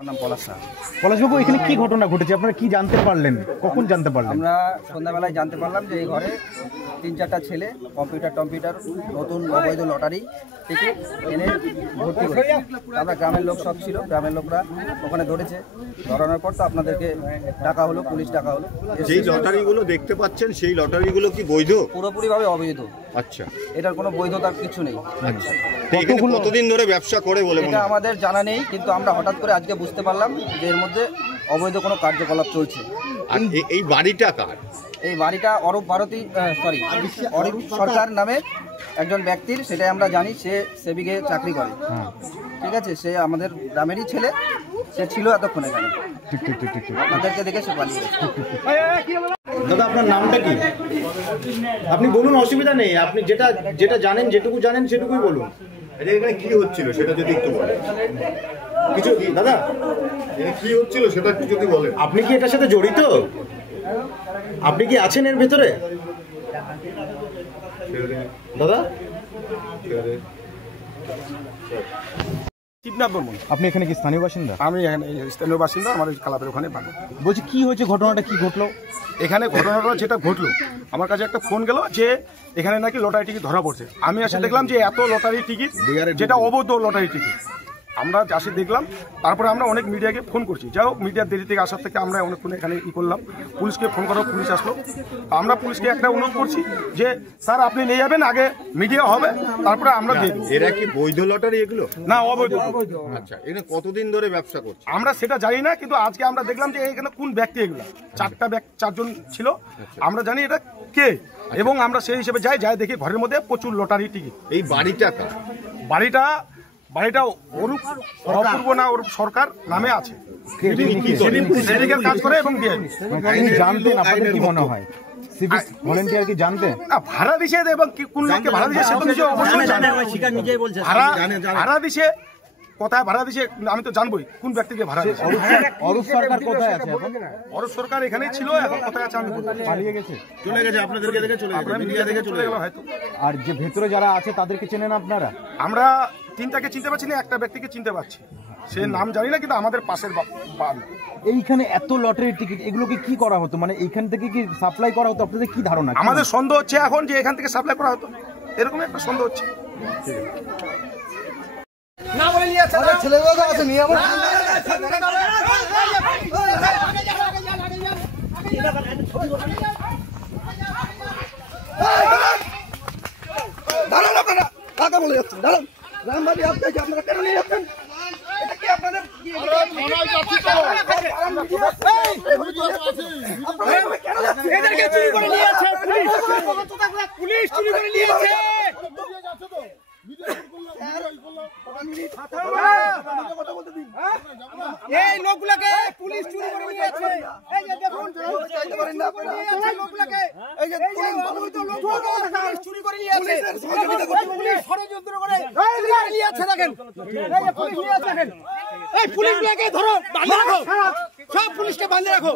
নাম পলাশ। পলাশবাবু, এখানে কি ঘটনা ঘটেছে, আপনারা কি জানতে পারলেন, কখন জানতে পারলেন? আমরা সন্ধ্যাবেলায় জানতে পারলাম যে এই ঘরে ৩-৪টা ছেলে কম্পিউটার নতুন অবৈধ লটারি টিকিট এনে ভর্তি করে। আমরা গ্রামের লোক সব ছিল, গ্রামের লোকরা ওখানে ধরেছে। ধরানোর পর তো আপনাদেরকে ডাকা হলো, পুলিশ ডাকা হলো। যেই লটারিগুলো দেখতে পাচ্ছেন সেই লটারিগুলো কি বৈধ? পুরোপুরিভাবে অবৈধ। আচ্ছা, এটার কোনো বৈধতার কিছু নেই। আচ্ছা, কতদিন ধরে ব্যবসা করে বলে এটা আমাদের জানা নেই, কিন্তু আমরা হঠাৎ করে আজকে বুঝতে পারলাম যে এর মধ্যে অবৈধ কোনো কার্যকলাপ চলছে। আর এই বাড়িটা কার? এই বাড়িটা অরূপ সরকার নামে একজন ব্যক্তির, সেটাই আমরা জানি। সে সেবিকে চাকরি করে, ঠিক আছে। সে আমাদের গ্রামেরই ছেলে, সে ছিল এতক্ষণ এখানে। ঠিক আপনাদেরকে দেখে সে পালিয়ে গেছে। দাদা, আপনার নামটা কি? আপনি বলুন, অসুবিধা নেই। আপনি যেটা জানেন, যেটুকু জানেন সেটুকুই বলুন। এখানে কি হচ্ছিল সেটা যদি একটু বলেন। কিছু দাদা, এখানে কি হচ্ছিল সেটা একটু যদি বলেন। আপনি কি এটার সাথে জড়িত? আপনি কি আছেন এর ভেতরে দাদা? আপনি এখানে কি স্থানীয় বাসিন্দা? আমি এখানে স্থানীয় বাসিন্দা, আমাদের ক্লাবের ওখানে বাড়ি। বলছি, কি হয়েছে, ঘটনাটা কি ঘটলো? এখানে ঘটনাটা যেটা ঘটলো, আমার কাছে একটা ফোন গেল যে এখানে নাকি লটারি টিকিট ধরা পড়ছে। আমি এসে দেখলাম যে এত লটারি টিকিট, যেটা অবৈধ লটারি টিকিট। আমরা আসে দেখলাম, তারপরে আমরা অনেক মিডিয়াকে ফোন করছি। যাই হোক, মিডিয়ার দেরি থেকে আসার থেকে আমরা অনেকক্ষণ এখানে করলাম। পুলিশকে ফোন করার, পুলিশ আসলো। আমরা পুলিশকে একটা অনুরোধ করছি যে স্যার আপনি নিয়ে যাবেন, আগে মিডিয়া হবে, তারপরে আমরা দেখব। এরা কি বৈধ লটারি এগুলো? না, অবৈধ। আচ্ছা, এখানে কতদিন ধরে ব্যবসা করছে আমরা সেটা জানি না, কিন্তু আজকে আমরা দেখলাম যে এখানে কোন ব্যক্তি, এগুলো চারজন ছিল। আমরা জানি এটা কে, এবং আমরা সেই হিসেবে যাই দেখি ঘরের মধ্যে প্রচুর লটারি টিকিট। এই বাড়িটা কার? বাড়িটা অপূর্ব না ওরূপ সরকার নামে আছে। কাজ করে এবং জানতেন? আপনাদের কি মনে হয় ভলেন্টিয়ার কি জানতেন? ভাড়া দিছে এবং কোন লোককে ভাড়া দিছে সে তো নিজে অবশ্যই জানে। ভাড়া দিছে, কোথায় ভাড়া দিছে আমি তো জানবই, কোন ব্যক্তিকে ভাড়া দিছে। অরূপ সরকার কোথায় আছে এখন? অরূপ সরকার এখানেই ছিল, এখন কোথায় আছে আমি পালিয়ে গেছে, চলে গেছে, আপনাদেরকে দেখে চলে গেছে, মিডিয়া দেখে চলে গেল হয়তো। আর যে ভেতরে যারা আছে তাদেরকে চেনেন আপনারা? আমরা তিনটাকে চিনতে পারছি না, একটা ব্যক্তিকে চিনতে পারছি, সে নাম জানি না, কিন্তু আমাদের পাশের বাড়ি। এইখানে এত লটারি টিকিট, এগুলোকে কি করা হতো? মানে এইখান থেকে কি সাপ্লাই করা হতো? আপনাদের কি ধারণা? আমাদের সন্দেহ হচ্ছে এখন যে এখান থেকে সাপ্লাই করা হতো, এরকম একটা সন্দেহ হচ্ছে। না বলে নিয়ে আছে, ছেলেগুলো আছে নিয়ে আমার দাঁড়ান। আপনারা কাকে বলে যাচ্ছেন? দাঁড়ান, রামবাড়ি আপনাকে, আপনারা কেন নিয়ে যাচ্ছেন? এটা কি আপনাদের এদেরকে চুরি করে নিয়ে যাচ্ছে পুলিশ, চুরি করে নিয়ে যাচ্ছে। এই লোকগুলোকে পুলিশ চুরি করে নিয়ে যাচ্ছে। এই যে দেখুন, লোকগুলোকে এই যে পুলিশ চুরি করে নিয়ে যাচ্ছে, পুলিশ ষড়যন্ত্র করে নিয়ে যাচ্ছে। দেখেন, এই যে পুলিশ নিয়ে যাচ্ছে, দেখেন। এই পুলিশগুলোকে ধরো, বাঁধে রাখো, সব পুলিশকে বাঁধে রাখো।